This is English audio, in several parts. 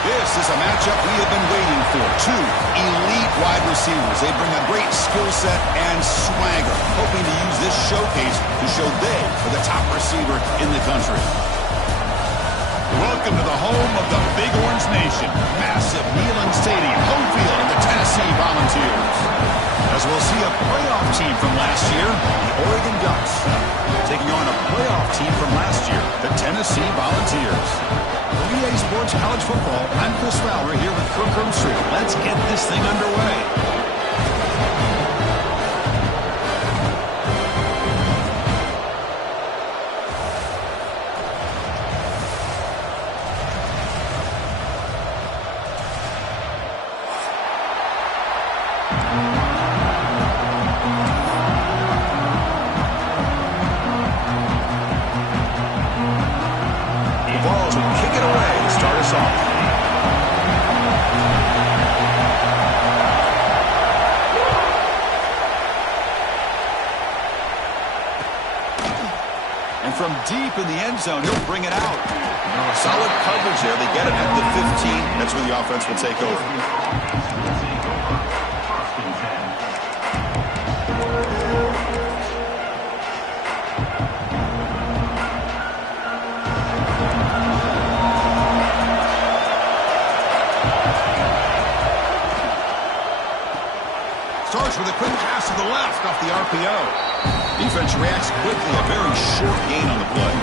This is a matchup we have been waiting for. Two elite wide receivers. They bring a great skill set and swagger, hoping to use this showcase to show they are the top receiver in the country. Welcome to the home of the Big Orange Nation. Massive Neyland Stadium, home field of the Tennessee Volunteers. As we'll see a playoff team from last year, the Oregon Ducks, taking on a playoff team from last year, the Tennessee Volunteers. For EA Sports College Football, I'm Chris Fowler here with Crookroom Street. Let's get this thing underway. Vols will kick it away to start us off. And from deep in the end zone, he'll bring it out. Solid coverage there. They get it at the 15. That's where the offense will take over. Starts with a quick pass to the left off the RPO. Defense reacts quickly, a very short gain on the play.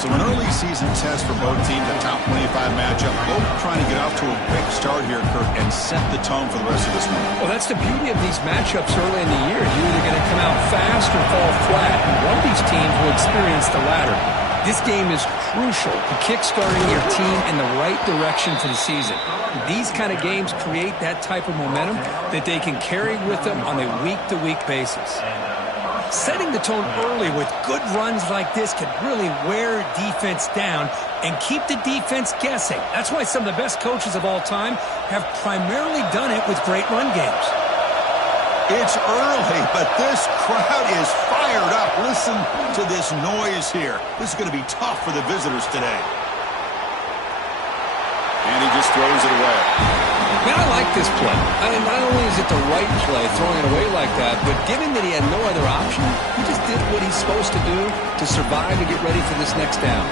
So an early season test for both teams, a top 25 matchup. Both trying to get off to a quick start here, Kirk, and set the tone for the rest of this one. Well, that's the beauty of these matchups early in the year. You're either going to come out fast or fall flat. And one of these teams will experience the latter. This game is crucial to kickstarting your team in the right direction for the season. These kind of games create that type of momentum that they can carry with them on a week-to-week basis. Setting the tone early with good runs like this can really wear defense down and keep the defense guessing. That's why some of the best coaches of all time have primarily done it with great run games. It's early, but this crowd is fired up. Listen to this noise here. This is going to be tough for the visitors today. And he just throws it away. Man, I like this play. I mean, not only is it the right play, throwing it away like that, but given that he had no other option, he just did what he's supposed to do to survive and get ready for this next down.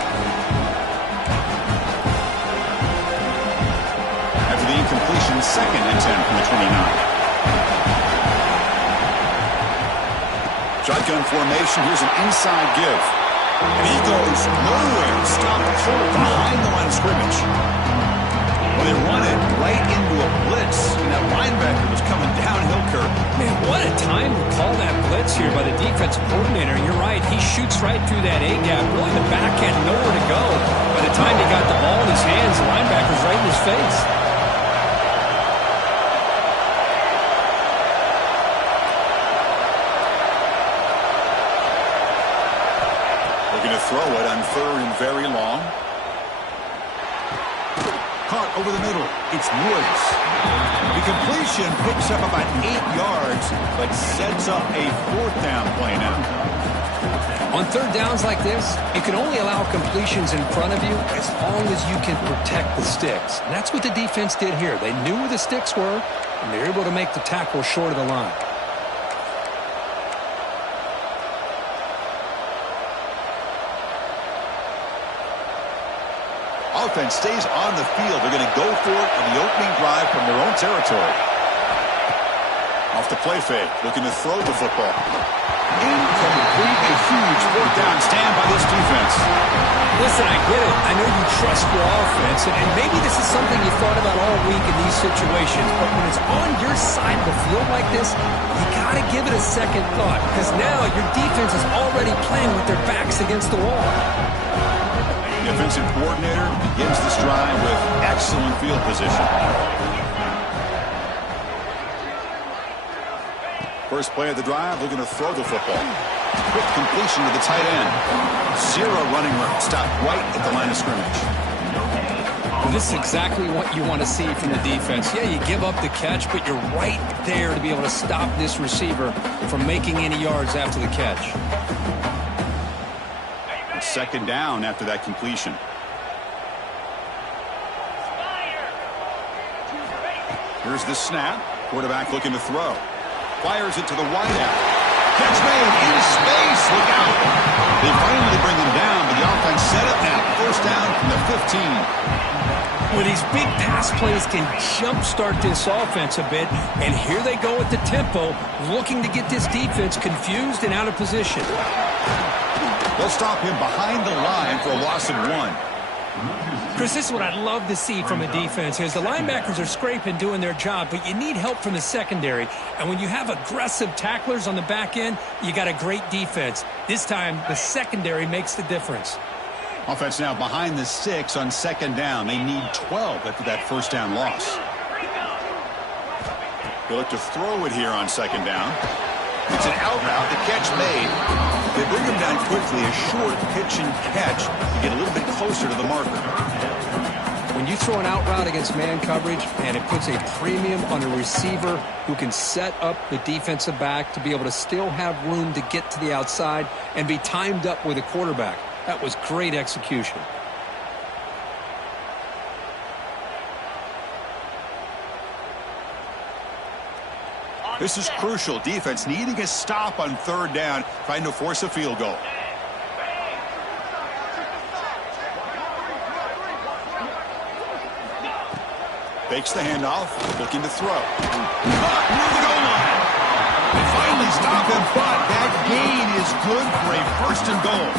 After the incompletion, 2nd and 10 from the 29. Shotgun formation. Here's an inside give. And he goes nowhere. Stopped cold behind the line of scrimmage. Well, they run it right into a blitz. And that linebacker was coming downhill, Kirk. Man, what a time to call that blitz here by the defensive coordinator. You're right. He shoots right through that A-gap. Really, the back end, nowhere to go. By the time he got the ball in his hands, the linebacker's right in his face. Going to throw it on 3rd and very long. Caught over the middle. It's Woods. The completion picks up about 8 yards, but sets up a 4th down play now. On 3rd downs like this, you can only allow completions in front of you as long as you can protect the sticks. And that's what the defense did here. They knew where the sticks were, and they were able to make the tackle short of the line. Offense stays on the field. They're going to go for it on the opening drive from their own territory. Off the play fake, looking to throw the football. Incomplete, a huge 4th down stand by this defense. Listen, I get it. I know you trust your offense, and maybe this is something you thought about all week in these situations, but when it's on your side of the field like this, you got to give it a second thought, because now your defense is already playing with their backs against the wall. The offensive coordinator begins this drive with excellent field position. First play of the drive, looking to throw the football. Quick completion to the tight end. 0 running room. Stopped right at the line of scrimmage. Well, this is exactly what you want to see from the defense. Yeah, you give up the catch, but you're right there to be able to stop this receiver from making any yards after the catch. It's 2nd down after that completion. Here's the snap. Quarterback looking to throw. Fires it to the wideout. Catch made in space. Look out. They finally bring him down, but the offense set up now. First down from the 15. Well, these big pass plays can jumpstart this offense a bit, and here they go at the tempo, looking to get this defense confused and out of position. They'll stop him behind the line for a loss of 1. Chris, this is what I'd love to see from a defense is the linebackers are scraping, doing their job, but you need help from the secondary. And when you have aggressive tacklers on the back end, you got a great defense. This time, the secondary makes the difference. Offense now behind the 6 on second down. They need 12 after that first down loss. They look to throw it here on second down. It's an out route. The catch made. They bring him down quickly. A short pitch and catch to get a little bit closer to the marker. When you throw an out route against man coverage, and it puts a premium on a receiver who can set up the defensive back to be able to still have room to get to the outside and be timed up with a quarterback. That was great execution. This is crucial. Defense needing a stop on third down, trying to force a field goal. Fakes the handoff, looking to throw. Caught near the goal line. They finally stop him, but that gain is good for a first and goal.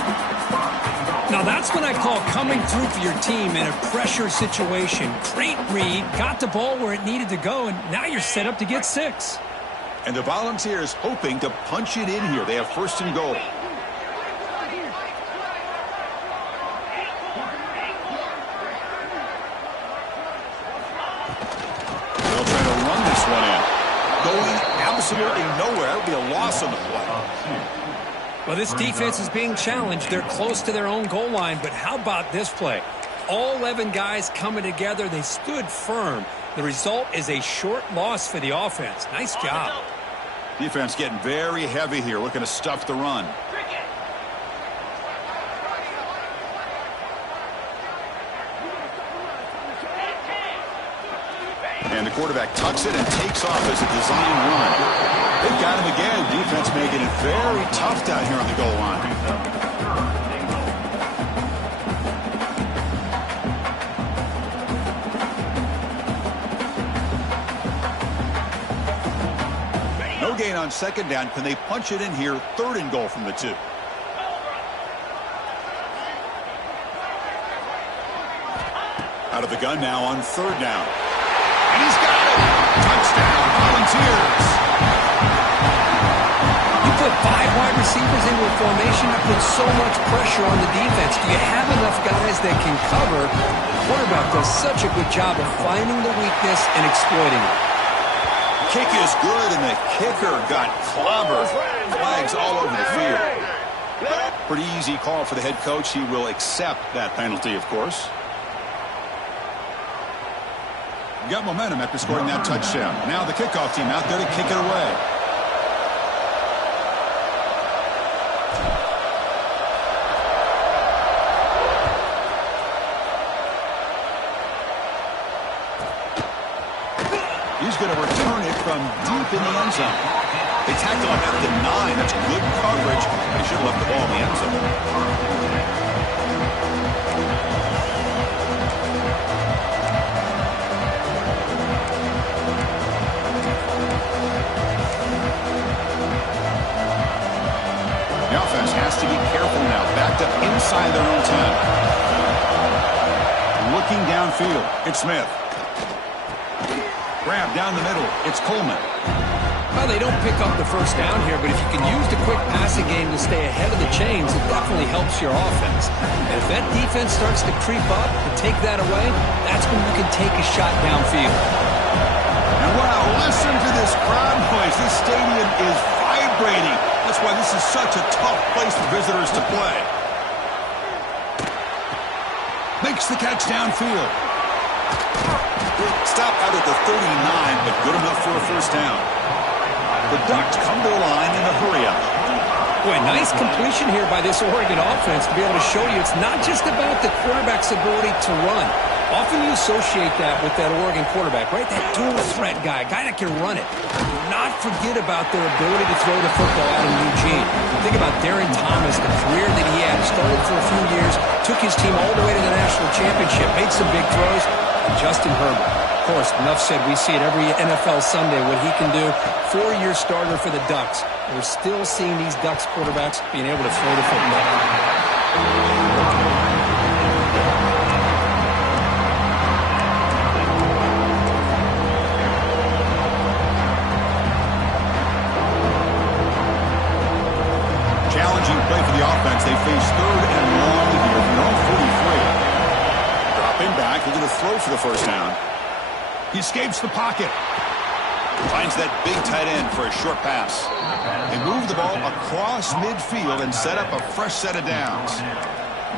Now that's what I call coming through for your team in a pressure situation. Great read, got the ball where it needed to go, and now you're set up to get 6. And the Volunteers hoping to punch it in here. They have first and goal. They'll try to run this one in. Going absolutely nowhere. That would be a loss on the play. Well, this defense is being challenged. They're close to their own goal line, but how about this play? All 11 guys coming together. They stood firm. The result is a short loss for the offense. Nice job. Defense getting very heavy here, looking to stuff the run. And the quarterback tucks it and takes off as a design run. They've got him again. Defense making it very tough down here on the goal line. No gain on second down. Can they punch it in here? Third and goal from the 2. Out of the gun now on third down. And he's got it. Touchdown, Volunteers. You put 5 wide receivers into a formation, you put so much pressure on the defense. Do you have enough guys that can cover? The quarterback does such a good job of finding the weakness and exploiting it. Kick is good, and the kicker got clobbered. Flags all over the field. Pretty easy call for the head coach. He will accept that penalty, of course. Got momentum after scoring that touchdown. Now the kickoff team out there to kick it away. He's going to return it from deep in the end zone. They tackle him at the 9. That's good coverage. They should have left the ball in the end zone. The offense has to be careful now. Backed up inside their own 10. Looking downfield, it's Smith. Grab down the middle, it's Coleman. Well, they don't pick up the first down here, but if you can use the quick passing game to stay ahead of the chains, it definitely helps your offense. And if that defense starts to creep up and take that away, that's when you can take a shot downfield. And wow, listen to this crowd noise. This stadium is vibrating. That's why this is such a tough place for visitors to play. Makes the catch downfield. Stop out at the 39, but good enough for a first down. The Ducks come to the line in a hurry-up. Boy, nice completion here by this Oregon offense to be able to show you it's not just about the quarterback's ability to run. Often you associate that with that Oregon quarterback, right? That dual threat guy that can run it. Do not forget about their ability to throw the football out in Eugene. Think about Darren Thomas, the career that he had. Started for a few years, took his team all the way to the national championship, made some big throws. And Justin Herbert, of course, enough said, we see it every NFL Sunday what he can do. 4-year starter for the Ducks. We're still seeing these Ducks quarterbacks being able to throw the football. Play for the offense. They face 3rd and long here from their own 43. Dropping back, looking to throw for the first down. He escapes the pocket. Finds that big tight end for a short pass. They move the ball across midfield and set up a fresh set of downs.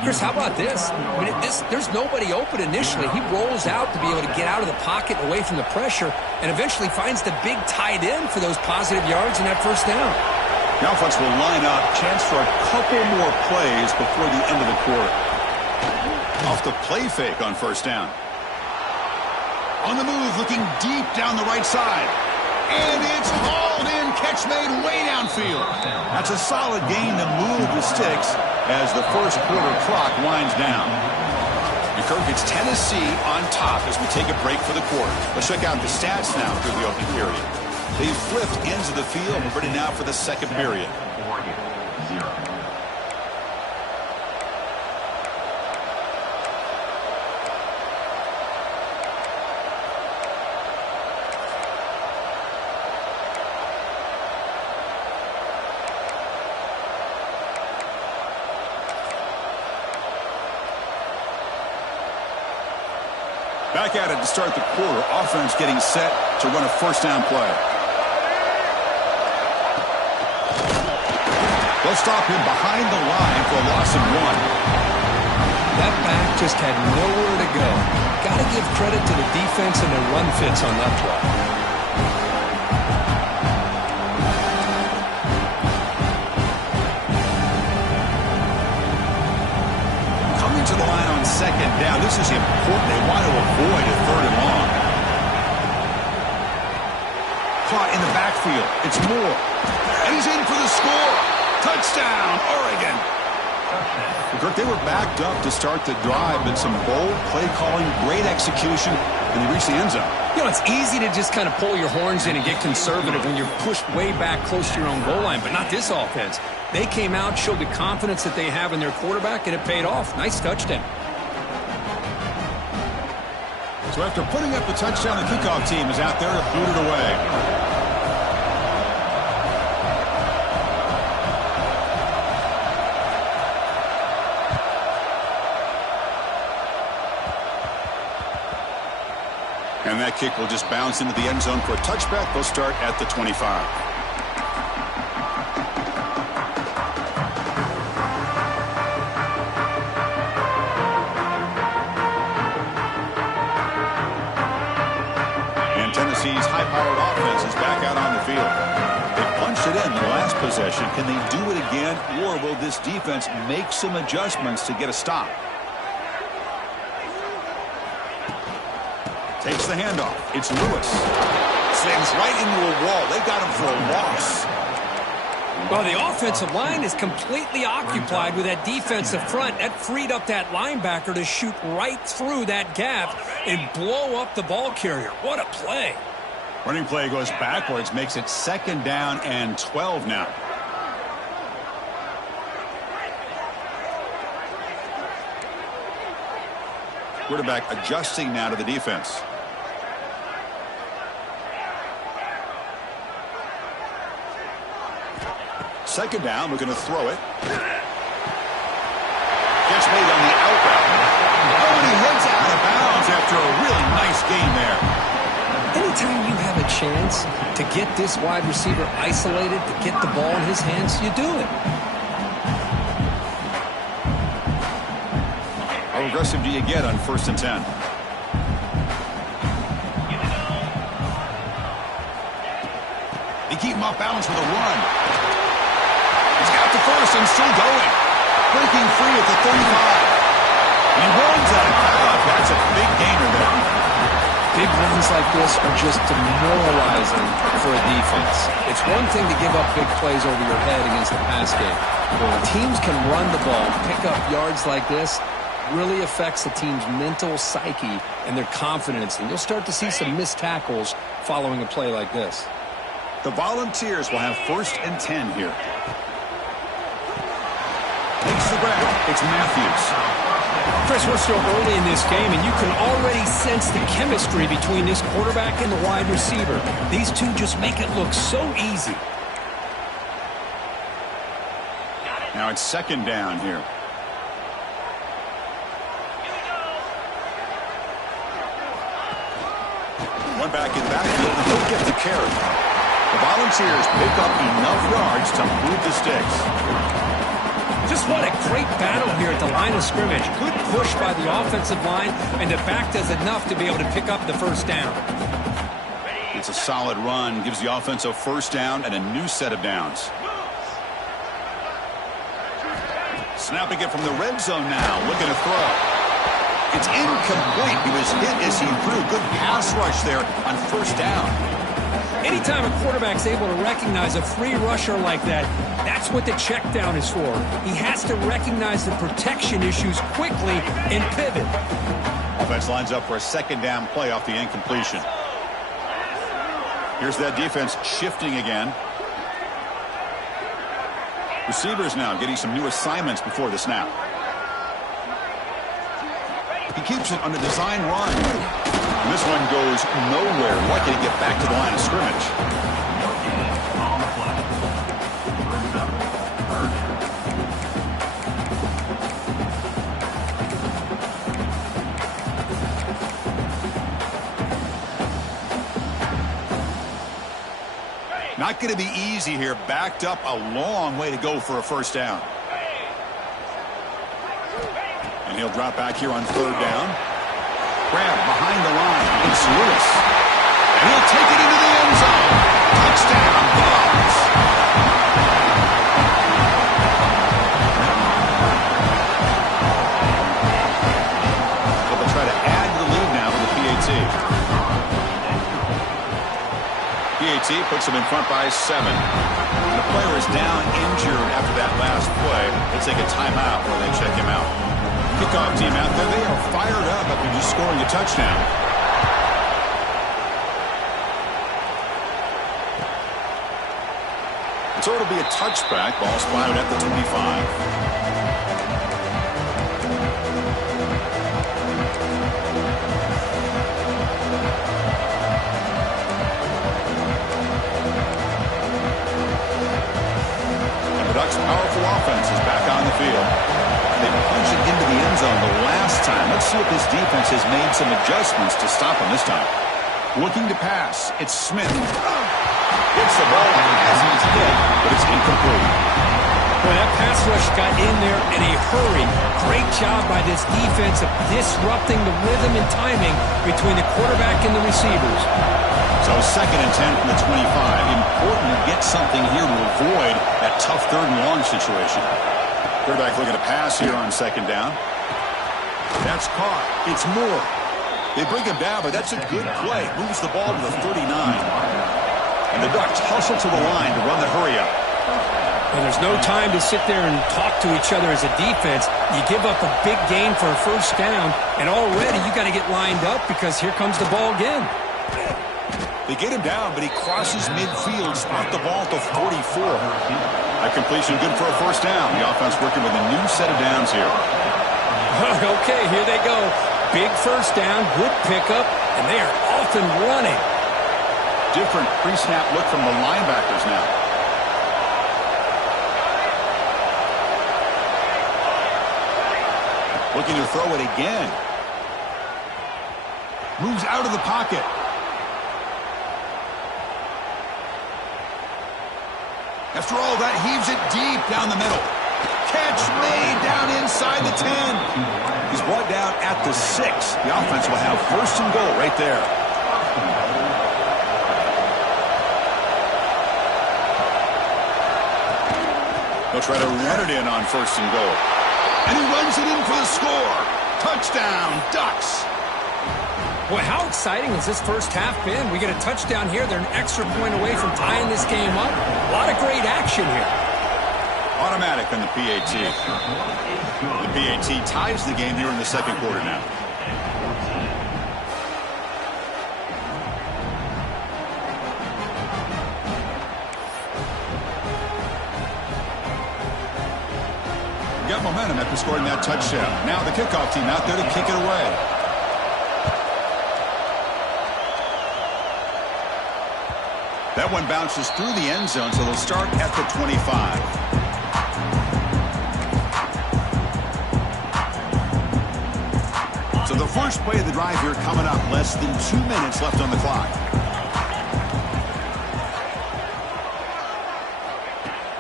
Chris, how about this? I mean, there's nobody open initially. He rolls out to be able to get out of the pocket away from the pressure and eventually finds the big tight end for those positive yards and that first down. The offense will line up. Chance for a couple more plays before the end of the quarter. Off the play fake on first down. On the move, looking deep down the right side. And it's hauled in. Catch made way downfield. That's a solid gain to move the sticks as the first quarter clock winds down. And Kirk, it's Tennessee on top as we take a break for the quarter. Let's check out the stats now through the opening period. They've flipped ends of the field. We're ready now for the second period. Back at it to start the quarter. Offense getting set to run a first down play. They'll stop him behind the line for a loss of 1. That back just had nowhere to go. Got to give credit to the defense and their run fits on that play. Coming to the line on second down. This is important. They want to avoid a 3rd and long. Caught in the backfield. It's Moore. And he's in for the score. Touchdown, Oregon. Kirk, they were backed up to start the drive, but some bold play calling, great execution, and they reached the end zone. You know, it's easy to just kind of pull your horns in and get conservative when you're pushed way back close to your own goal line, but not this offense. They came out, showed the confidence that they have in their quarterback, and it paid off. Nice touchdown. So after putting up the touchdown, the kickoff team is out there to boot it away. And that kick will just bounce into the end zone for a touchback. They'll start at the 25. And Tennessee's high-powered offense is back out on the field. They punched it in the last possession. Can they do it again, or will this defense make some adjustments to get a stop? Takes the handoff. It's Lewis. Slams right into a wall. They got him for a loss. Well, the offensive line is completely occupied with that defensive front. That freed up that linebacker to shoot right through that gap and blow up the ball carrier. What a play. Running play goes backwards, makes it 2nd down and 12 now. Quarterback adjusting now to the defense. Second down, looking to throw it. Gets made on the out route. Oh, and he heads out of bounds after a really nice game there. Anytime you have a chance to get this wide receiver isolated, to get the ball in his hands, you do it. How aggressive do you get on 1st and 10? They keep him off balance with a run. He's got the first and still going. Breaking free at the 35. And he runs out of bounds. That's That's a big gainer there. Big runs like this are just demoralizing for a defense. It's one thing to give up big plays over your head against the pass game. But when teams can run the ball, pick up yards like this, really affects the team's mental psyche and their confidence. And you'll start to see some missed tackles following a play like this. The Volunteers will have 1st and 10 here. Takes the grab. It's Matthews. Chris, we're still early in this game, and you can already sense the chemistry between this quarterback and the wide receiver. These two just make it look so easy. Now it's 2nd down here. One back in the backfield, and he'll get the carry. The Volunteers pick up enough yards to move the sticks. Just what a great battle here at the line of scrimmage. Good push by the offensive line, and the back does enough to be able to pick up the 1st down. It's a solid run, gives the offense a 1st down and a new set of downs. Snapping it from the red zone now, looking to throw. It's incomplete. He was hit as he threw. Good pass rush there on 1st down. Anytime a quarterback's able to recognize a free rusher like that, that's what the check down is for. He has to recognize the protection issues quickly and pivot. Offense lines up for a 2nd down play off the incompletion. Here's that defense shifting again. Receivers now getting some new assignments before the snap. He keeps it on a design run. And this one goes nowhere. Lucky to get back to the line of scrimmage. Not going to be easy here. Backed up a long way to go for a 1st down. And he'll drop back here on 3rd down. Grab behind the line. It's Lewis. And he'll take it into the end zone. Touchdown, Vols. They'll try to add to the lead now with the PAT. PAT puts him in front by 7. And the player is down injured after that last play. They take a timeout where they check him out. Kickoff team out there. They are fired up after just scoring a touchdown. So it'll be a touchback. Ball spotted at the 25. Ducks' powerful offense is back on the field. They punched it into the end zone the last time. Let's see if this defense has made some adjustments to stop them this time. Looking to pass. It's Smith. Gets the ball as he's hit, but it's incomplete. Boy, that pass rush got in there in a hurry. Great job by this defense of disrupting the rhythm and timing between the quarterback and the receivers. So 2nd and 10 from the 25. Important to get something here to avoid that tough 3rd and long situation. Quarterback looking to pass here on 2nd down. That's caught. It's Moore. They bring him down, but that's a good play. Moves the ball to the 39. And the Ducks hustle to the line to run the hurry up. Well, there's no time to sit there and talk to each other as a defense. You give up a big gain for a 1st down, and already you got to get lined up because here comes the ball again. They get him down, but he crosses midfield, spot the ball to 44. A completion good for a 1st down. The offense working with a new set of downs here. Okay, here they go. Big 1st down, good pickup, and they are off and running. Different pre-snap look from the linebackers now. Looking to throw it again. Moves out of the pocket. After all that, heaves it deep down the middle. Catch made down inside the 10. He's brought down at the 6. The offense will have 1st and goal right there. They'll try to run it in on 1st and goal. And he runs it in for the score. Touchdown, Ducks. Boy, how exciting has this first half been? We get a touchdown here. They're an extra point away from tying this game up. A lot of great action here. Automatic on the PAT. The PAT ties the game here in the second quarter now. Got momentum after scoring that touchdown. Now the kickoff team out there to kick it away. That one bounces through the end zone, so they'll start at the 25. So the first play of the drive here coming up. Less than 2 minutes left on the clock.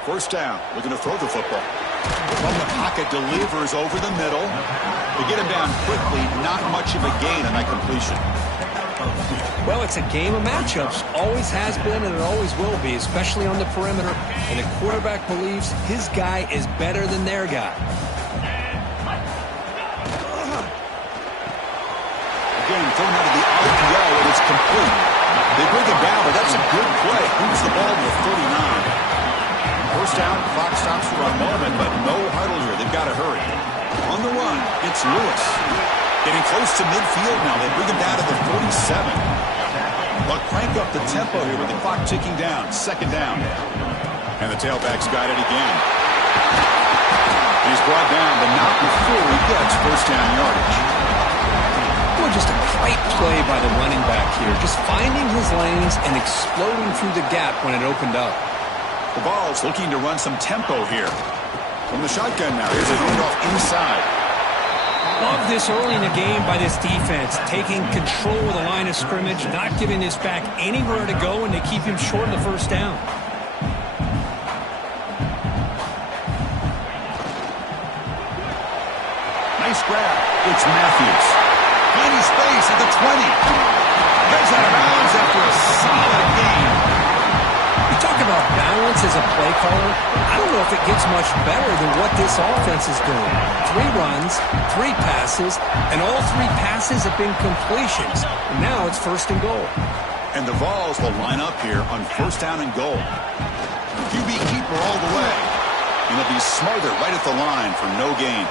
First down, looking to throw the football. From the pocket, delivers over the middle. They get him down quickly, not much of a gain on that completion. Well, it's a game of matchups. Always has been and it always will be, especially on the perimeter. And the quarterback believes his guy is better than their guy. Again, thrown out of the RPO, and it's complete. They bring him down, but that's a good play. Moves the ball to the 39. First down, clock stops for a moment, but no huddle here. They've got to hurry. On the run, it's Lewis. Getting close to midfield now. They bring him down to the 47. They'll crank up the tempo here with the clock ticking down. Second down. And the tailback's got it again. He's brought down, but not before he gets first down yardage. Well, just a great play by the running back here. Just finding his lanes and exploding through the gap when it opened up. The Vols looking to run some tempo here. From the shotgun now. Here's a handoff inside. Love this early in the game by this defense, taking control of the line of scrimmage, not giving this back anywhere to go, and they keep him short of the first down. Nice grab. It's Matthews. Finding space at the 20. Heads out of bounds after a solid game. You talk about balance as a play caller. I don't know if it gets much better than what this offense is doing. 3 runs, 3 passes, and all 3 passes have been completions. And now it's first and goal. And the Vols will line up here on first down and goal. QB keeper all the way. And they'll be smarter right at the line for no gain.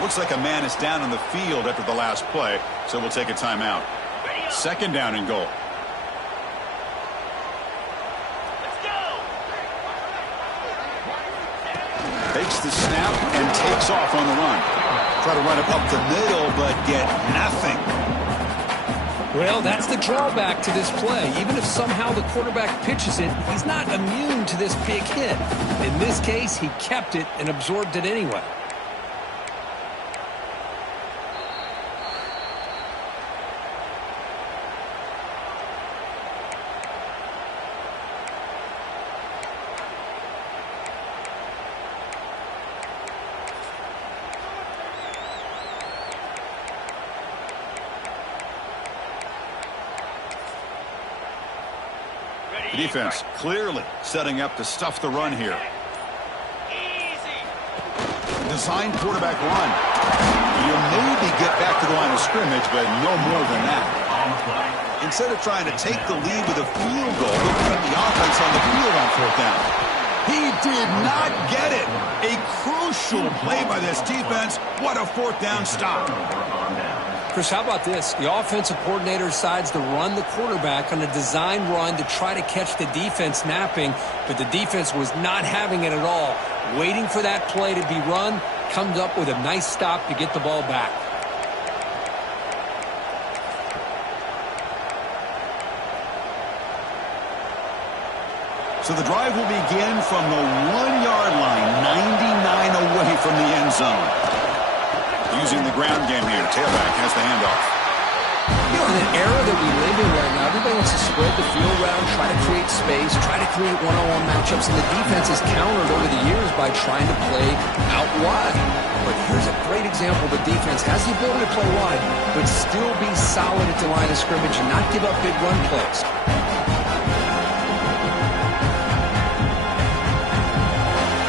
Looks like a man is down on the field after the last play, so we'll take a timeout. Second down and goal. Takes the snap and takes off on the run. Try to run it up the middle, but get nothing. Well, that's the drawback to this play. Even if somehow the quarterback pitches it, he's not immune to this big hit. In this case, he kept it and absorbed it anyway. Defense clearly setting up to stuff the run here. Designed quarterback run. You'll maybe get back to the line of scrimmage, but no more than that. Instead of trying to take the lead with a field goal, they'll keep the offense on the field on fourth down. He did not get it. A crucial play by this defense. What a fourth down stop. Chris, how about this? The offensive coordinator decides to run the quarterback on a design run to try to catch the defense napping, but the defense was not having it at all. Waiting for that play to be run, comes up with a nice stop to get the ball back. So the drive will begin from the 1-yard line, 99 away from the end zone. Using the ground game here. Tailback has the handoff. You know, in an era that we live in right now, everybody wants to spread the field around, try to create space, try to create one-on-one matchups, and the defense has countered over the years by trying to play out wide. But here's a great example. The defense has the ability to play wide, but still be solid at the line of scrimmage and not give up big run plays.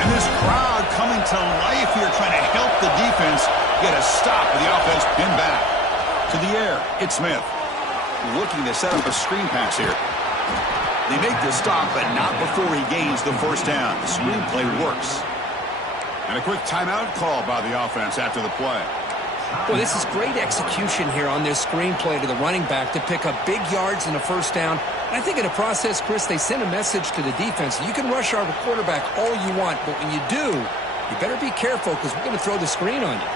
And this crowd coming to life here, trying to help the defense get a stop with the offense pinned back. To the air, it's Smith. Looking to set up a screen pass here. They make the stop, but not before he gains the first down. The screen play works. And a quick timeout call by the offense after the play. Well, this is great execution here on this screenplay to the running back to pick up big yards and a first down. And I think in the process, Chris, they send a message to the defense. You can rush our quarterback all you want, but when you do, you better be careful because we're going to throw the screen on you.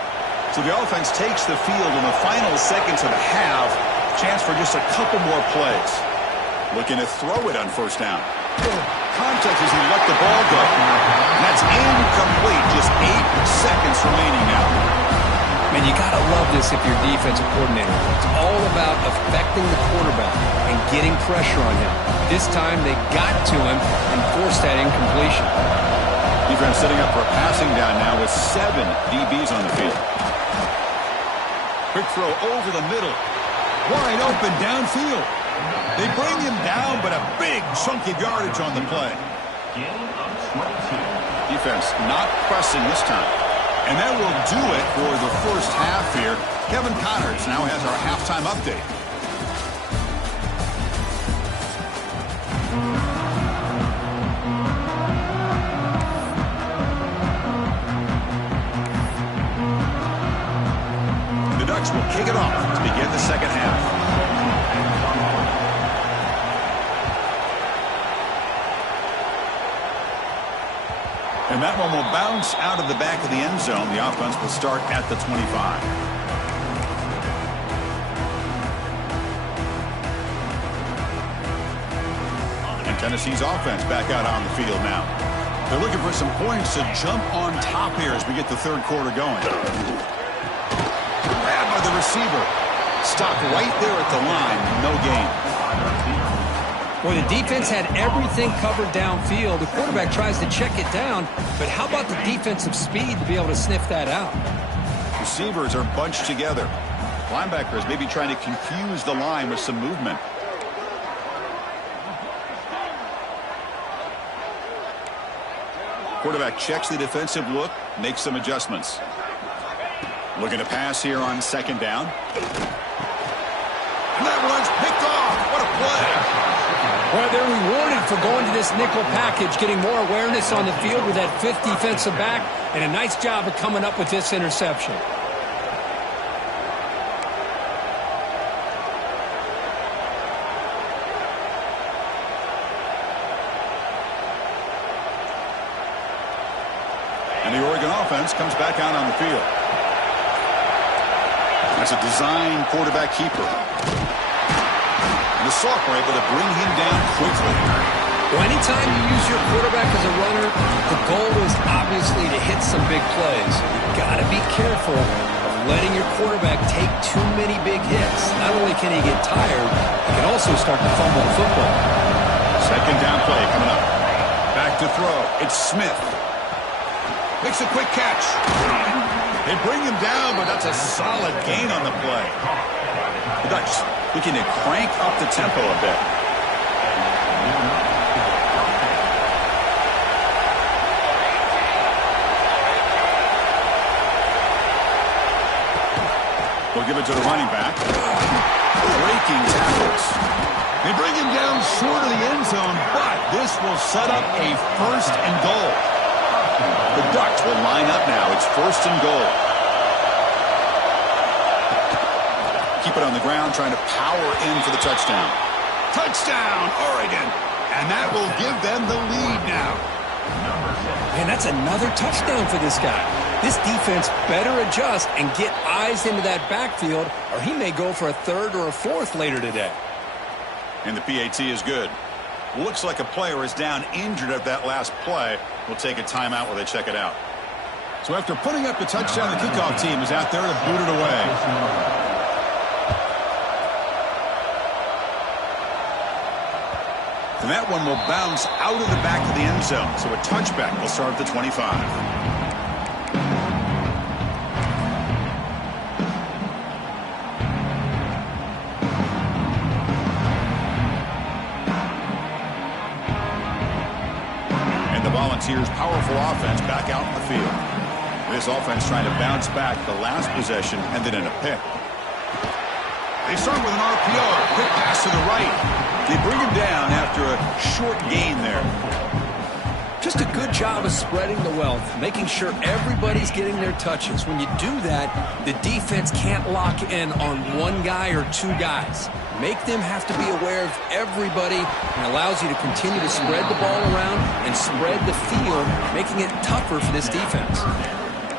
So the offense takes the field in the final seconds of the half. Chance for just a couple more plays. Looking to throw it on first down. Contact as he let the ball go. And that's incomplete. Just 8 seconds remaining now. Man, you got to love this if you're defensive coordinator. It's all about affecting the quarterback and getting pressure on him. This time they got to him and forced that incompletion. Defense setting up for a passing down now with 7 DBs on the field. Quick throw over the middle. Wide open downfield. They bring him down, but a big chunk of yardage on the play. Defense not pressing this time. And that will do it for the first half here. Kevin Connors now has our halftime update. The Ducks will kick it off to begin the second half. And that one will bounce out of the back of the end zone. The offense will start at the 25. And Tennessee's offense back out on the field now. They're looking for some points to jump on top here as we get the third quarter going. Grabbed by the receiver. Stopped right there at the line. No gain. Well, the defense had everything covered downfield. The quarterback tries to check it down, but how about the defensive speed to be able to sniff that out? Receivers are bunched together. Linebackers maybe trying to confuse the line with some movement. Quarterback checks the defensive look, makes some adjustments. Looking to pass here on second down. And that one's picked off. What a play. Well, they're rewarded for going to this nickel package, getting more awareness on the field with that 5th defensive back, and a nice job of coming up with this interception. And the Oregon offense comes back out on the field. That's a design quarterback keeper. The Soft were able to bring him down quickly. Well, anytime you use your quarterback as a runner, the goal is obviously to hit some big plays. You've got to be careful of letting your quarterback take too many big hits. Not only can he get tired, he can also start to fumble the football. Second down play coming up. Back to throw. It's Smith. Makes a quick catch. They bring him down, but that's a solid gain on the play. The Ducks looking to crank up the tempo a bit. They'll give it to the running back. Breaking tackles. They bring him down short of the end zone, but this will set up a 1st and goal. The Ducks will line up now. It's 1st and goal. Keep it on the ground, trying to power in for the touchdown. Touchdown, Oregon. And that will give them the lead now. Man, that's another touchdown for this guy. This defense better adjust and get eyes into that backfield, or he may go for a 3rd or a 4th later today. And the PAT is good. Looks like a player is down injured at that last play. We'll take a timeout while they check it out. So after putting up the touchdown, the kickoff team is out there to boot it away. And that one will bounce out of the back of the end zone. So a touchback will start at the 25. And the Volunteers' powerful offense back out in the field. This offense trying to bounce back. The last possession ended in a pick. They start with an RPO. Quick pass to the right. They bring him down after a short gain there. Just a good job of spreading the wealth, making sure everybody's getting their touches. When you do that, the defense can't lock in on one guy or two guys. Make them have to be aware of everybody, and allows you to continue to spread the ball around and spread the field, making it tougher for this defense.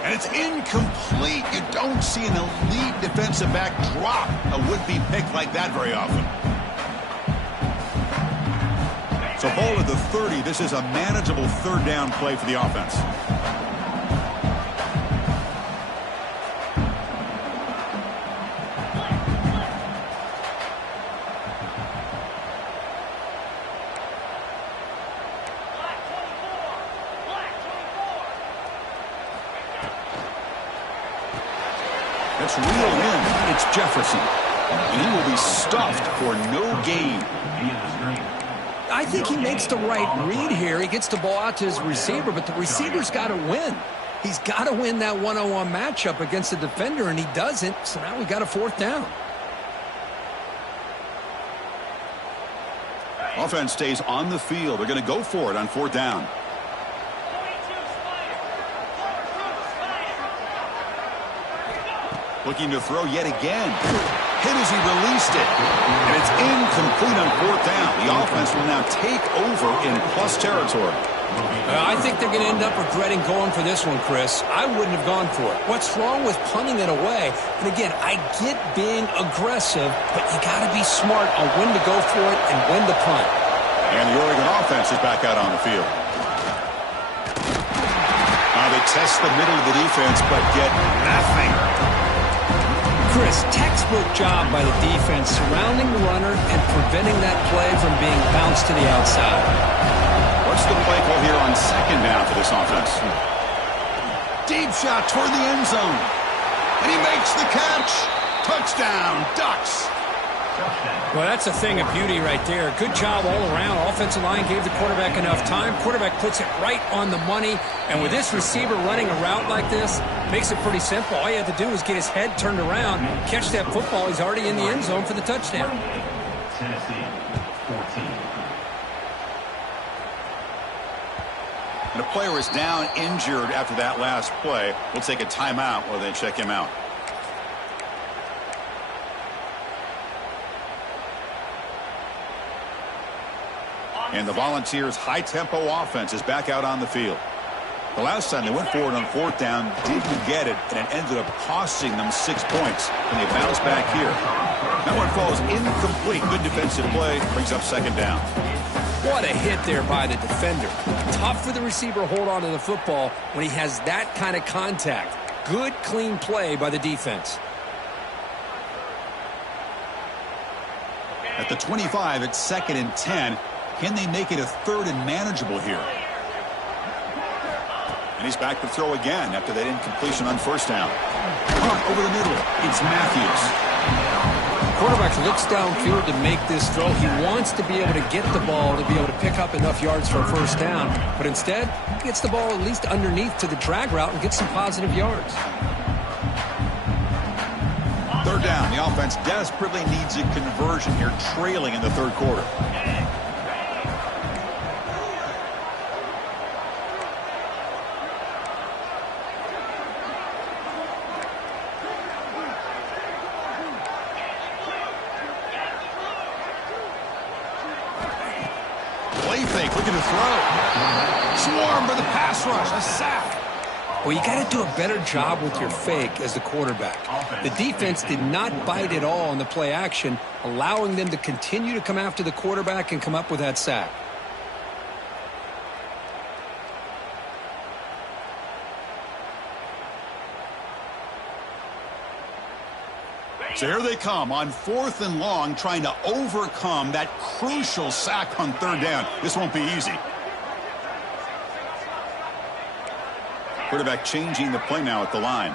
And it's incomplete. You don't see an elite defensive back drop a would-be pick like that very often. So ball at the 30. This is a manageable third down play for the offense. Let's reel in. It's Jefferson. And he will be stuffed for no gain. I think he makes the right read here. He gets the ball out to his receiver, but the receiver's got to win. He's got to win that one-on-one matchup against the defender, and he doesn't. So now we got a fourth down. Offense stays on the field. They're going to go for it on fourth down. Looking to throw yet again. Hit as he released it. And it's incomplete on fourth down. The offense will now take over in plus territory. I think they're going to end up regretting going for this one, Chris. I wouldn't have gone for it. What's wrong with punting it away? And again, I get being aggressive, but you got to be smart on when to go for it and when to punt. And the Oregon offense is back out on the field. They test the middle of the defense, but get nothing. Chris, textbook job by the defense surrounding the runner and preventing that play from being bounced to the outside. What's the play call here on second down for this offense? Deep shot toward the end zone. And he makes the catch. Touchdown, Ducks. Well, that's a thing of beauty right there. Good job all around. Offensive line gave the quarterback enough time. Quarterback puts it right on the money. And with this receiver running a route like this, makes it pretty simple. All you have to do is get his head turned around, catch that football. He's already in the end zone for the touchdown. Tennessee, 14. And a player is down injured after that last play. We'll take a timeout while they check him out. And the Volunteers' high-tempo offense is back out on the field. The last time they went forward on fourth down, didn't get it, and it ended up costing them 6 points. And they bounce back here. That one falls incomplete. Good defensive play. Brings up second down. What a hit there by the defender. Tough for the receiver to hold on to the football when he has that kind of contact. Good, clean play by the defense. At the 25, it's 2nd and 10. Can they make it a third and manageable here? And he's back to throw again after that incompletion on first down. Punt over the middle. It's Matthews. Quarterback looks downfield to make this throw. He wants to be able to get the ball to be able to pick up enough yards for a first down. But instead, he gets the ball at least underneath to the drag route and gets some positive yards. Third down. The offense desperately needs a conversion here, trailing in the third quarter. Looking to throw. Swarm for the pass rush. A sack. Well, you got to do a better job with your fake as the quarterback. The defense did not bite at all on the play action, allowing them to continue to come after the quarterback and come up with that sack. So here they come on 4th and long, trying to overcome that crucial sack on third down. This won't be easy. Quarterback changing the play now at the line.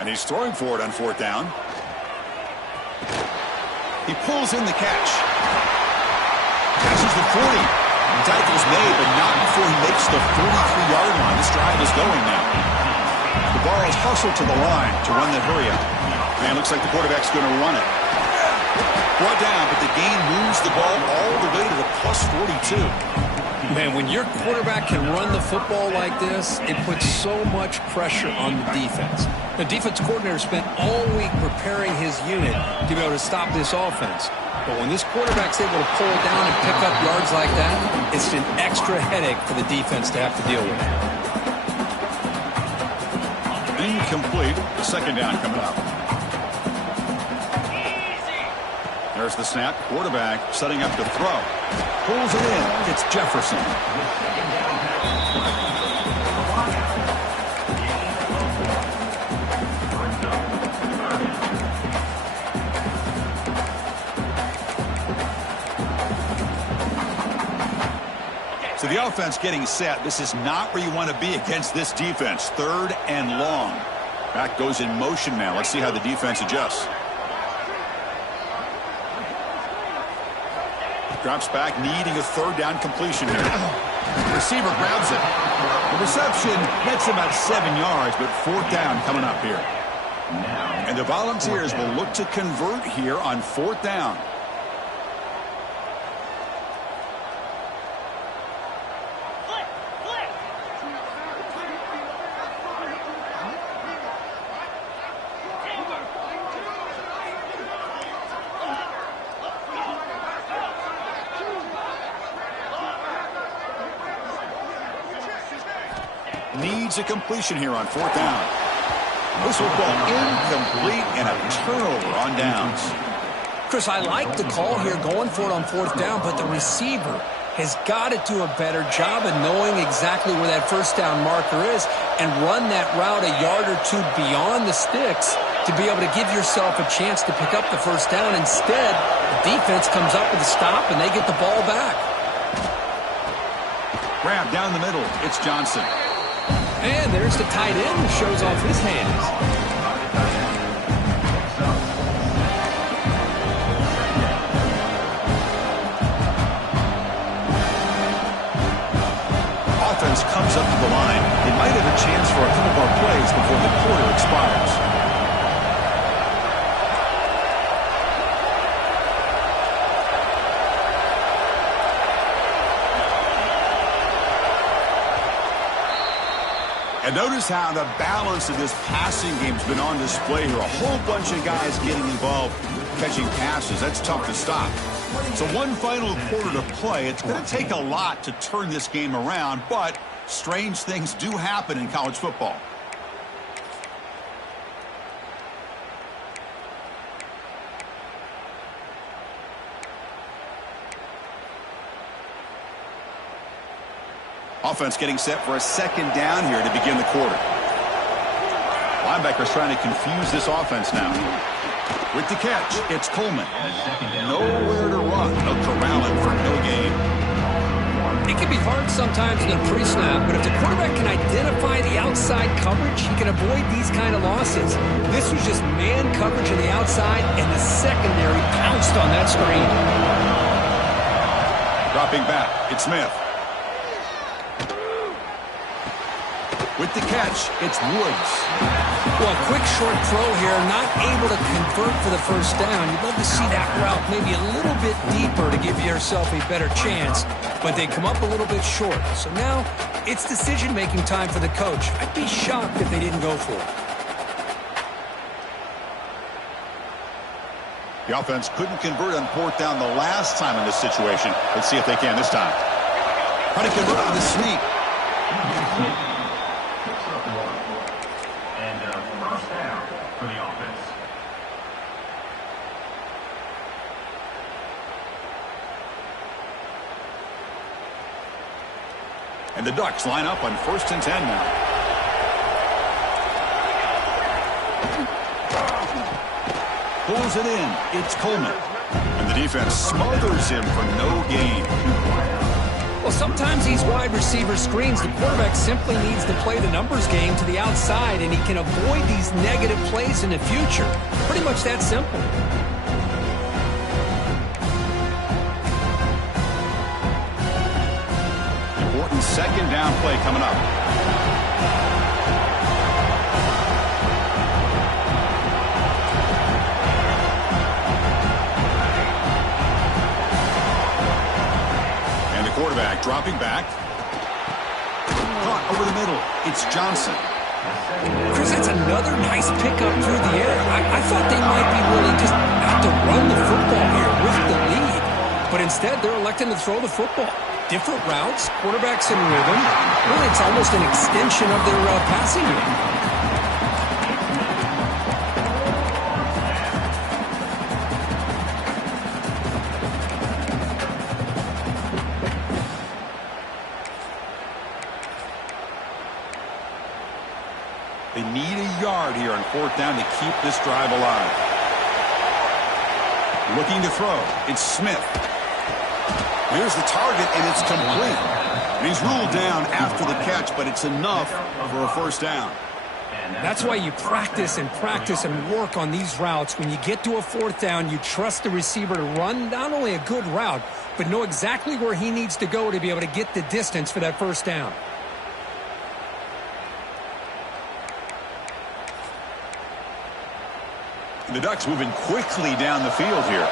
And he's throwing for it on 4th down. He pulls in the catch. Catches the 40. Tackle's made, but not before he makes the 43-yard line. This drive is going now. The Vols hustle to the line to run the hurry-up. And looks like the quarterback's going to run it. Brought down, but the gain moves the ball all the way to the plus 42. Man, when your quarterback can run the football like this, it puts so much pressure on the defense. The defense coordinator spent all week preparing his unit to be able to stop this offense. But when this quarterback's able to pull it down and pick up yards like that, it's an extra headache for the defense to have to deal with. Incomplete. The second down coming up. There's the snap. Quarterback setting up to throw. Pulls it in. It's Jefferson. So the offense getting set. This is not where you want to be against this defense. 3rd and long. Back goes in motion now. Let's see how the defense adjusts. Drops back, needing a 3rd down completion here. Receiver grabs it. The reception gets him about 7 yards, but 4th down coming up here. And the Volunteers will look to convert here on 4th down. Needs a completion here on 4th down. This football incomplete and a turnover on downs. Chris, I like the call here going for it on 4th down, but the receiver has got to do a better job of knowing exactly where that 1st down marker is and run that route a yard or two beyond the sticks to be able to give yourself a chance to pick up the 1st down. Instead, the defense comes up with a stop and they get the ball back. Grab down the middle. It's Johnson. And there's the tight end who shows off his hands. Offense comes up to the line. They might have a chance for a couple more plays before the quarter expires. And notice how the balance of this passing game has been on display here. A whole bunch of guys getting involved catching passes. That's tough to stop. So one final quarter to play. It's going to take a lot to turn this game around, but strange things do happen in college football. Offense getting set for a 2nd down here to begin the quarter. Linebackers trying to confuse this offense now. With the catch, it's Coleman. Nowhere to run. They'll corral him for no gain. It can be hard sometimes in a pre-snap, but if the quarterback can identify the outside coverage, he can avoid these kind of losses. This was just man coverage on the outside, and the secondary pounced on that screen. Dropping back, it's Smith. With the catch, it's Woods. Well, a quick short throw here, not able to convert for the 1st down. You'd love to see that route maybe a little bit deeper to give yourself a better chance, but they come up a little bit short. So now it's decision-making time for the coach. I'd be shocked if they didn't go for it. The offense couldn't convert on 4th down the last time in this situation. Let's see if they can this time. Trying to convert with a sneak. And the Ducks line up on 1st and 10 now. Pulls it in. It's Coleman. And the defense smothers him for no gain. Well, sometimes these wide receiver screens, the quarterback simply needs to play the numbers game to the outside, and he can avoid these negative plays in the future. Pretty much that simple. Important 2nd down play coming up. dropping back. Caught over the middle. It's Johnson. Chris, that's another nice pickup through the air. I thought they might be really just out to run the football here with the lead. But instead, they're electing to throw the football. Different routes, quarterbacks in rhythm. Really, it's almost an extension of their passing game. They need a yard here on 4th down to keep this drive alive. Looking to throw. It's Smith. Here's the target, and it's complete. And he's ruled down after the catch, but it's enough for a first down. That's why you practice and work on these routes. When you get to a 4th down, you trust the receiver to run not only a good route, but know exactly where he needs to go to be able to get the distance for that first down. The Ducks moving quickly down the field here.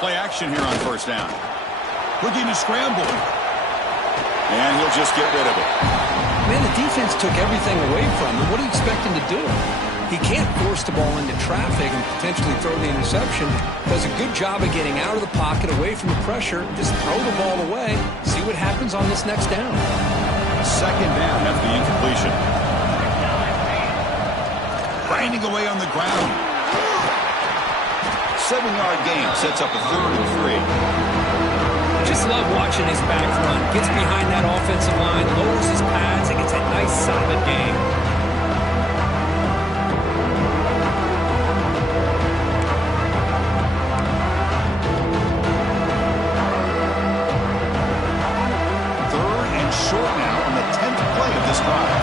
Play action here on 1st down. Looking to scramble. And he'll just get rid of it. Man, the defense took everything away from him. What do you expect him to do? He can't force the ball into traffic and potentially throw the interception. Does a good job of getting out of the pocket, away from the pressure. Just throw the ball away. See what happens on this next down. 2nd down after the incompletion. Grinding away on the ground. 7-yard gain sets up a 3rd and 3. Just love watching his back run. Gets behind that offensive line, lowers his pads, and gets a nice solid gain. Short now on the 10th play of this drive.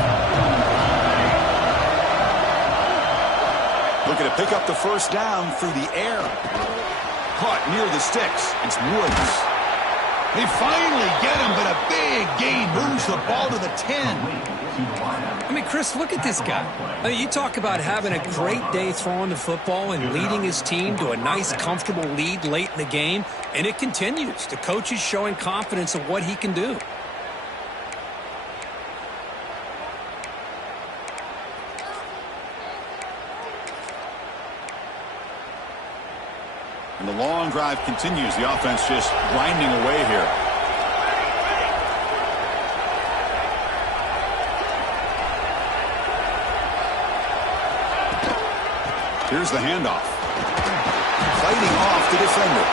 Looking to pick up the first down through the air. Caught near the sticks. It's Woods. They finally get him, but a big gain moves the ball to the 10. I mean, Chris, look at this guy. I mean, you talk about having a great day throwing the football and leading his team to a nice, comfortable lead late in the game, and it continues. The coach is showing confidence of what he can do. And the long drive continues. The offense just grinding away here. Here's the handoff. Fighting off the defender.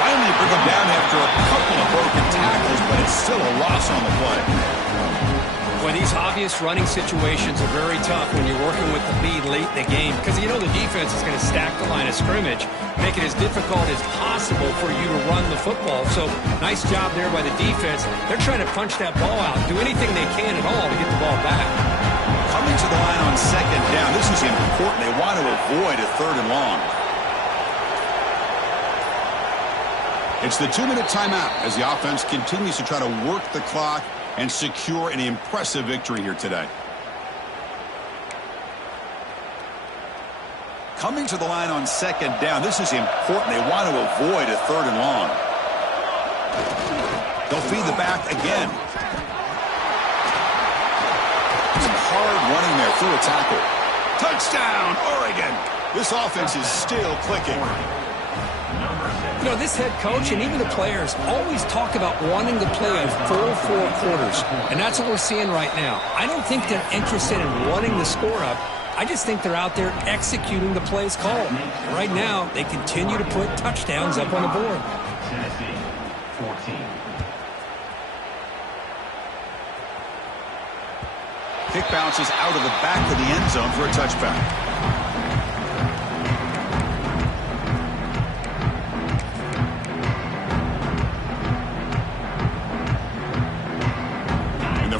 Finally bring him down after a couple of broken tackles, but it's still a loss on the play. Well, these obvious running situations are very tough when you're working with the lead late in the game because you know the defense is going to stack the line of scrimmage, make it as difficult as possible for you to run the football. So, nice job there by the defense. They're trying to punch that ball out, do anything they can at all to get the ball back. Coming to the line on 2nd down, this is important. They want to avoid a 3rd and long. It's the 2-minute timeout as the offense continues to try to work the clock and secure an impressive victory here today. Coming to the line on 2nd down, this is important. They want to avoid a 3rd and long. They'll feed the back again. Some hard running there through a tackle. Touchdown, Oregon! This offense is still clicking. You know, this head coach and even the players always talk about wanting to play a full 4 quarters, and that's what we're seeing right now. I don't think they're interested in running the score up. I just think they're out there executing the plays called. And right now, they continue to put touchdowns up on the board. Tennessee, 14. Kick bounces out of the back of the end zone for a touchback.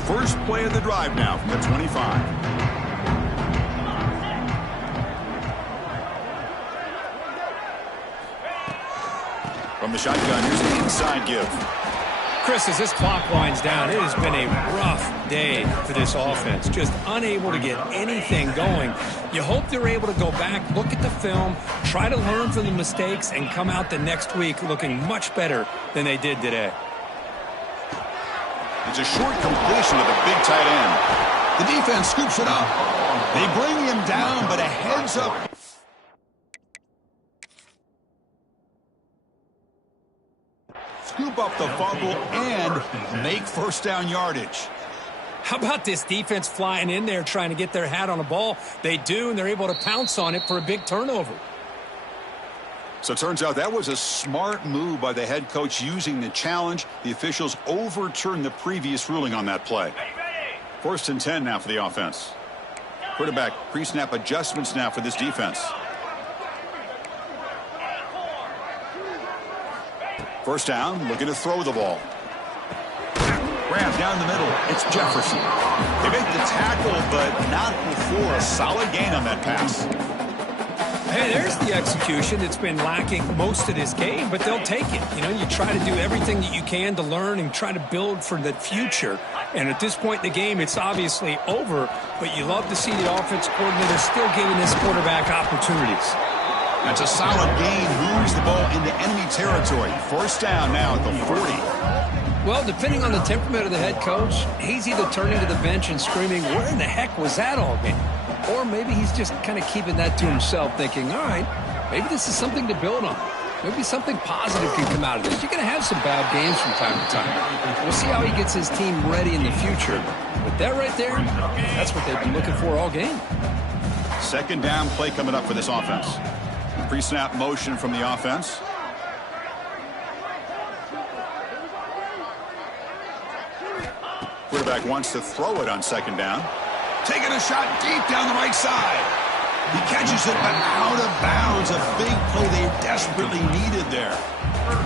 First play of the drive now from the 25. From the shotgun, here's the inside give. Chris, as this clock winds down, it has been a rough day for this offense. Just unable to get anything going. You hope they're able to go back, look at the film, try to learn from the mistakes, and come out the next week looking much better than they did today. It's a short completion to the big tight end. The defense scoops it up. They bring him down, but a heads-up. Scoop up the fumble and make first down yardage. How about this defense flying in there trying to get their hat on a ball? They do, and they're able to pounce on it for a big turnover. So it turns out that was a smart move by the head coach using the challenge. The officials overturned the previous ruling on that play. 1st and 10 now for the offense. Quarterback pre-snap adjustments now for this defense. First down, looking to throw the ball. Grab down the middle. It's Jefferson. They make the tackle, but not before a solid gain on that pass. Hey, there's the execution that's been lacking most of this game, but they'll take it. You know, you try to do everything that you can to learn and try to build for the future. And at this point in the game, it's obviously over, but you love to see the offense coordinator still giving this quarterback opportunities. That's a solid gain. Moves the ball into enemy territory. First down now at the 40. Well, depending on the temperament of the head coach, he's either turning to the bench and screaming, where in the heck was that all game? Or maybe he's just kind of keeping that to himself, thinking, all right, maybe this is something to build on. Maybe something positive can come out of this. You're going to have some bad games from time to time. We'll see how he gets his team ready in the future. But that right there, that's what they've been looking for all game. Second down play coming up for this offense. Pre-snap motion from the offense. Quarterback wants to throw it on second down. Taking a shot deep down the right side. He catches it, but out of bounds. A big play they desperately needed there.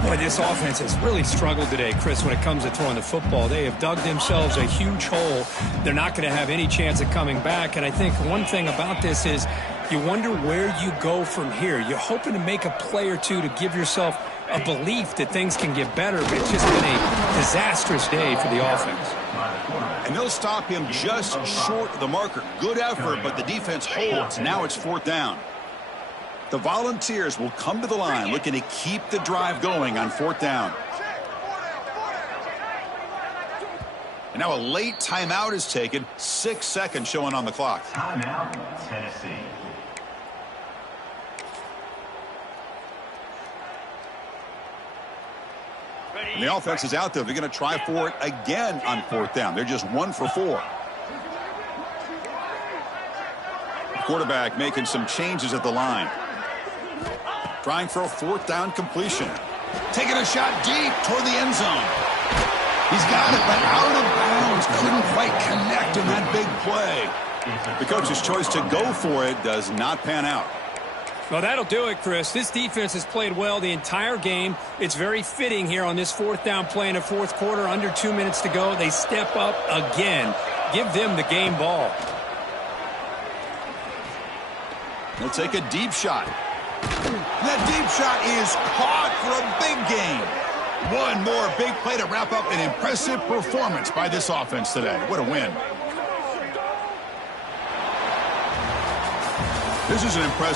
Boy, this offense has really struggled today, Chris, when it comes to throwing the football. They have dug themselves a huge hole. They're not going to have any chance of coming back. And I think one thing about this is you wonder where you go from here. You're hoping to make a play or two to give yourself a belief that things can get better, but it's just been a disastrous day for the offense. And they'll stop him just short of the marker. Good effort, but the defense holds. Now it's 4th down. The Volunteers will come to the line looking to keep the drive going on 4th down. And now a late timeout is taken. 6 seconds showing on the clock. Timeout, Tennessee. And the offense is out there. They're going to try for it again on 4th down. They're just 1 for 4. The quarterback making some changes at the line. Trying for a 4th down completion. Taking a shot deep toward the end zone. He's got it, but out of bounds. Couldn't quite connect in that big play. The coach's choice to go for it does not pan out. Well, that'll do it, Chris. This defense has played well the entire game. It's very fitting here on this 4th down play in the 4th quarter. Under 2 minutes to go. They step up again. Give them the game ball. He'll take a deep shot. That deep shot is caught for a big gain. One more big play to wrap up an impressive performance by this offense today. What a win. This is an impressive